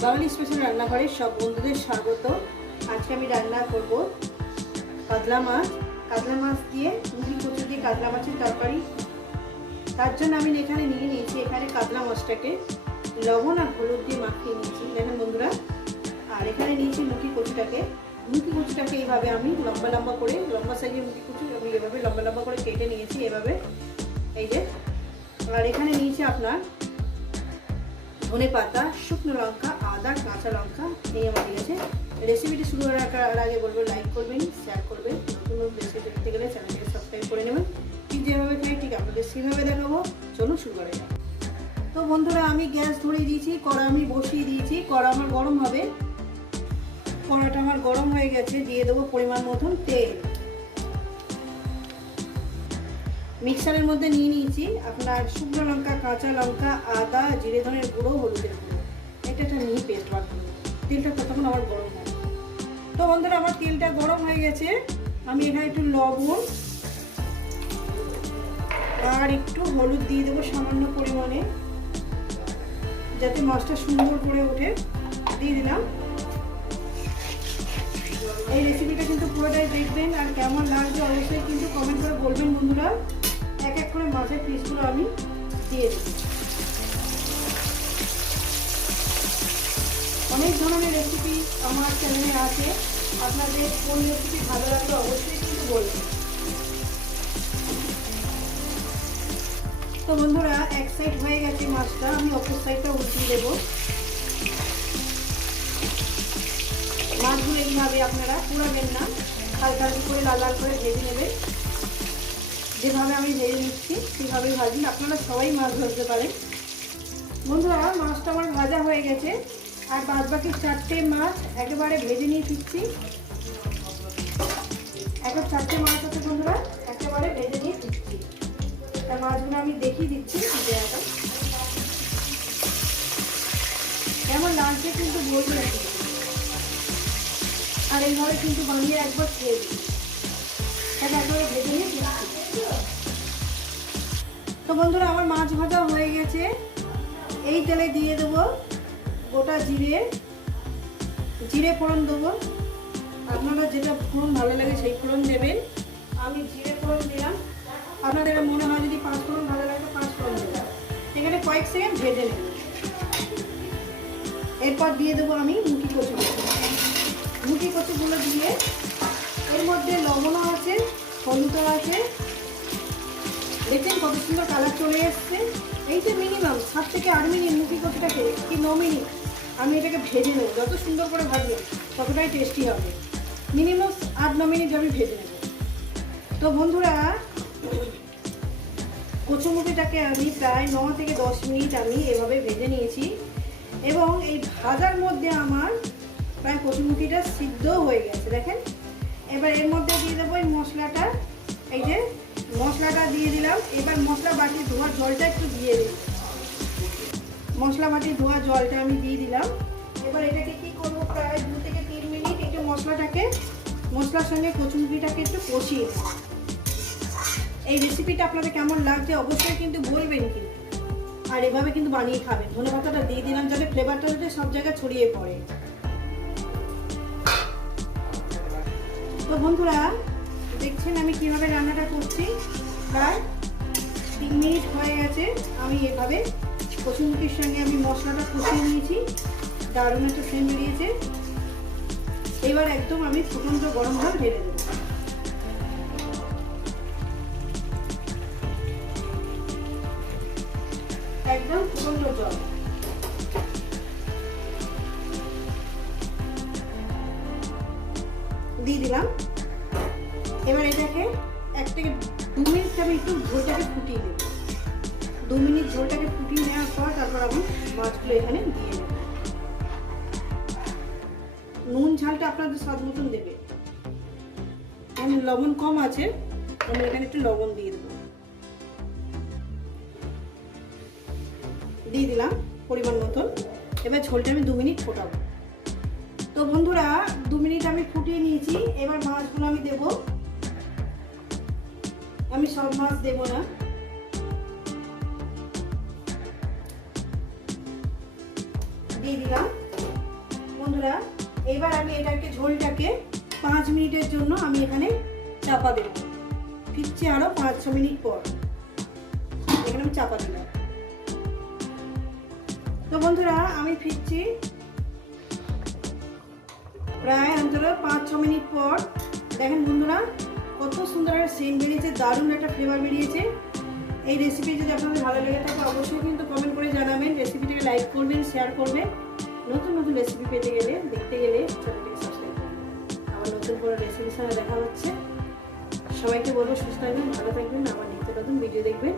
বাঙালি special রান্নাঘরে সব বন্ধুদের স্বাগত। আজকে আমি রান্না করব কাতলা মাছ। কাতলা মাছ দিয়ে মুড়ি কচু দিয়ে কাতলা মাছের তরকারি। তার জন্য আমি এখানে নিয়ে নিয়েছি এখানে কাতলা মাছটাকে। লবণ আর হলুদ দিয়ে মাখিয়ে নিয়েছি দেখেন বন্ধুরা? আর এখানে নিয়েছি মুখি কচুটাকে। মুখি কচুটাকে এইভাবে আমি লম্বা লম্বা করে, লম্বা সাইজের মুখি কচু, আমি এভাবে লম্বা লম্বা করে কেটে নিয়েছি এভাবে। এই যে। আর এখানে নিয়েছি আপনার ধনে পাতা, শুকনো লঙ্কা, আদা, কাঁচা লঙ্কা এই আমার দিয়েছে রেসিপিটি শুরু করার আগে বলব লাইক করবেন শেয়ার করবেন। নতুন নতুন রেসিপি দেখতে গেলে চ্যানেলটিকে সাবস্ক্রাইব করে নেবেন। ঠিক যেভাবে খাই, ঠিক আপনাদের সেভাবে দেখাবো। চলুন শুরু করা যাক। তো বন্ধুরা, আমি গ্যাস ধরিয়ে দিয়েছি, কড়া আমি বসিয়ে দিয়েছি। কড়া আমার গরম হবে। কড়াটা আমার গরম হয়ে গেছে, দিয়ে দেবো পরিমাণ মতন তেল। মিক্সারের মধ্যে নিয়ে নিয়েছি। আপনার শুকনো লঙ্কা, কাঁচা লঙ্কা, আদা, জিরে, ধনের গুঁড়ো, হলুদের গুঁড়ো। এটা একটা নিয়ে পেস্ট বার তেলটা ততক্ষণ আমার গরম হয়। তো বন্ধুরা, আমার তেলটা গরম হয়ে গেছে। আমি এখানে একটু লবণ আর একটু হলুদ দিয়ে দেবো সামান্য পরিমাণে। যাতে মাছটা সুন্দর করে ওঠে। দিয়ে দিলাম। এই রেসিপিটা কিন্তু পুরোটাই দেখবেন আর কেমন লাগছে অবশ্যই কিন্তু কমেন্ট করে বলবেন বন্ধুরা। এক এক করে মাছের পিসগুলো আমি দিয়ে দেব অনেক ধরনের রেসিপি আমার চ্যানেলে আছে। আপনাদের কোন রেসিপি ভালো লাগবে অবশ্যই কিন্তু বলবেন। তো বন্ধুরা, এক সাইড হয়ে গেছে মাছটা, আমি অপর সাইডটা উঠিয়ে দেবো। মাছগুলো এইভাবে আপনারা পুরাবেন না হালকা করে লাল লাল করে ভেজে নেবেন। যেভাবে আমি ভেজে নিচ্ছি, সেভাবেই ভাজি। আপনারা সবাই মাছ ধরতে পারেন। বন্ধুরা, মাছটা আমার ভাজা হয়ে গেছে। আর বাদ বাকি চারটে মাছ একেবারে ভেজে নিয়ে ফিরছি। এখন চারটে মাছ আছে বন্ধুরা, একেবারে ভেজে নিয়ে ফিরছি। তা মাছগুলো আমি দেখিয়ে দিচ্ছি দেওয়াটা কেমন লাগছে কিন্তু রাখি আর এইভাবে কিন্তু বানিয়ে একবার খেয়ে তাহলে একবারে ভেজে নিয়ে ফিরছি। তো বন্ধুরা, আমার মাছ ভাজা হয়ে গেছে। এই তেলে দিয়ে দেবো গোটা জিরে। জিরে ফোড়ন দেবো। আপনারা যেটা ফোড়ন ভালো লাগে সেই ফোড়ন দেবেন। আমি জিরে ফোড়ন দিলাম। আপনাদের মনে হয় যদি পাঁচ ফোড়ন ভালো লাগে, তো পাঁচ ফোড়ন দেবেন। এখানে কয়েক সেকেন্ড ভেজে নেবেন এরপর দিয়ে দেবো আমি মুখি কচু মুখি কচুগুলো দিয়ে এর মধ্যে লবণও আছে। দেখছেন কত সুন্দর কালার চলে এসছে? এই যে মিনিমাম সাত থেকে আট মিনিট মুখি কচুটাকে কি ন মিনিট? আমি এটাকে ভেজে নেব, যত সুন্দর করে ভাজবে, ততটাই টেস্টি হবে। মিনিমাম আট, ন মিনিট আমি ভেজে নেব। তো বন্ধুরা কচুমুখিটাকে আমি প্রায় ন থেকে দশ মিনিট আমি এভাবে ভেজে নিয়েছি। এবং এই ভাজার মধ্যে আমার প্রায় কচুমুখিটা সিদ্ধ হয়ে গেছে, দেখেন? এবার এর মধ্যে দিয়ে দেবো এই মশলাটা, এই যে মশলাটা দিয়ে দিলাম। এবার মশলা বাটি ধোয়া জলটা একটু দিয়ে দিই। মশলা বাটি ধোয়া জলটা আমি দিয়ে দিলাম। এবার এটাকে কি করব? প্রায় দু থেকে তিন মিনিট একটু মশলাটাকে, মশলার সঙ্গে কচুমুখিটাকে একটু কষিয়ে এই রেসিপিটা আপনাদের কেমন লাগছে অবশ্যই কিন্তু বলবেন কিন্তু। আর এভাবে কিন্তু বানিয়ে খাবেন। ধনে পাতাটা দিয়ে দিলাম যাতে ফ্লেভারটা যাতে সব জায়গায় ছড়িয়ে পড়ে। তো বন্ধুরা দেখছেন আমি কীভাবে রান্নাটা করছি? প্রায় তিন মিনিট হয়ে গেছে আমি এভাবে কচুমুখির সঙ্গে আমি মশলাটা কষিয়ে নিয়েছি। দারুণ একটা সেন্ট বেরিয়েছে। এবার একদম আমি ফুটন্ত গরম জল ঢেলে দেবো। একদম ফুটন্ত জল। দিয়ে দিলাম। এবার এটাকে এক থেকে দু মিনিট আমি একটু ঝোলটাকে ফুটিয়ে দেবো। দু মিনিট ঝোলটাকে ফুটিয়ে নেওয়ার পর তারপর আমি মাছগুলো এখানে দিয়ে দেবো নুন, ঝালটা আপনাদের স্বাদ মতন দেবে আমি লবণ কম আছে, আমি এখানে একটু লবণ দিয়ে দেবো। দিয়ে দিলাম পরিমাণ মতন। এবার ঝোলটা আমি দু মিনিট ফোটাবো। তো বন্ধুরা, দু মিনিট আমি ফুটিয়ে নিয়েছি। এবার মাছগুলো আমি দেব আমি সব মাছ দেব না। দিয়ে দিলাম। বন্ধুরা, এবার আমি এটাকে, ঝোলটাকে পাঁচ মিনিটের জন্য আমি এখানে চাপা দেব। ফিরছি আরও পাঁচ, ছ মিনিট পর। এখানে আমি চাপা দিলাম। তো বন্ধুরা, আমি ফিরছি। প্রায় অন্তত পাঁচ, ছ মিনিট পর। দেখেন বন্ধুরা, কত সুন্দর সেন্ট বেরিয়েছে, দারুণ একটা ফ্লেভার বেরিয়েছে। এই রেসিপি যদি আপনাদের ভালো লেগে থাকে, অবশ্যই কিন্তু কমেন্ট করে জানাবেন। রেসিপিটাকে লাইক করবেন শেয়ার করবেন। নতুন নতুন রেসিপি পেতে গেলে, দেখতে গেলে চ্যানেলটিকে সাবস্ক্রাইব করবেন। আবার নতুন কোনো রেসিপির সঙ্গে দেখা হচ্ছে। সবাইকে বলব, সুস্থ থাকবেন, ভালো থাকবেন। আবার নিত্য নতুন ভিডিও দেখবেন।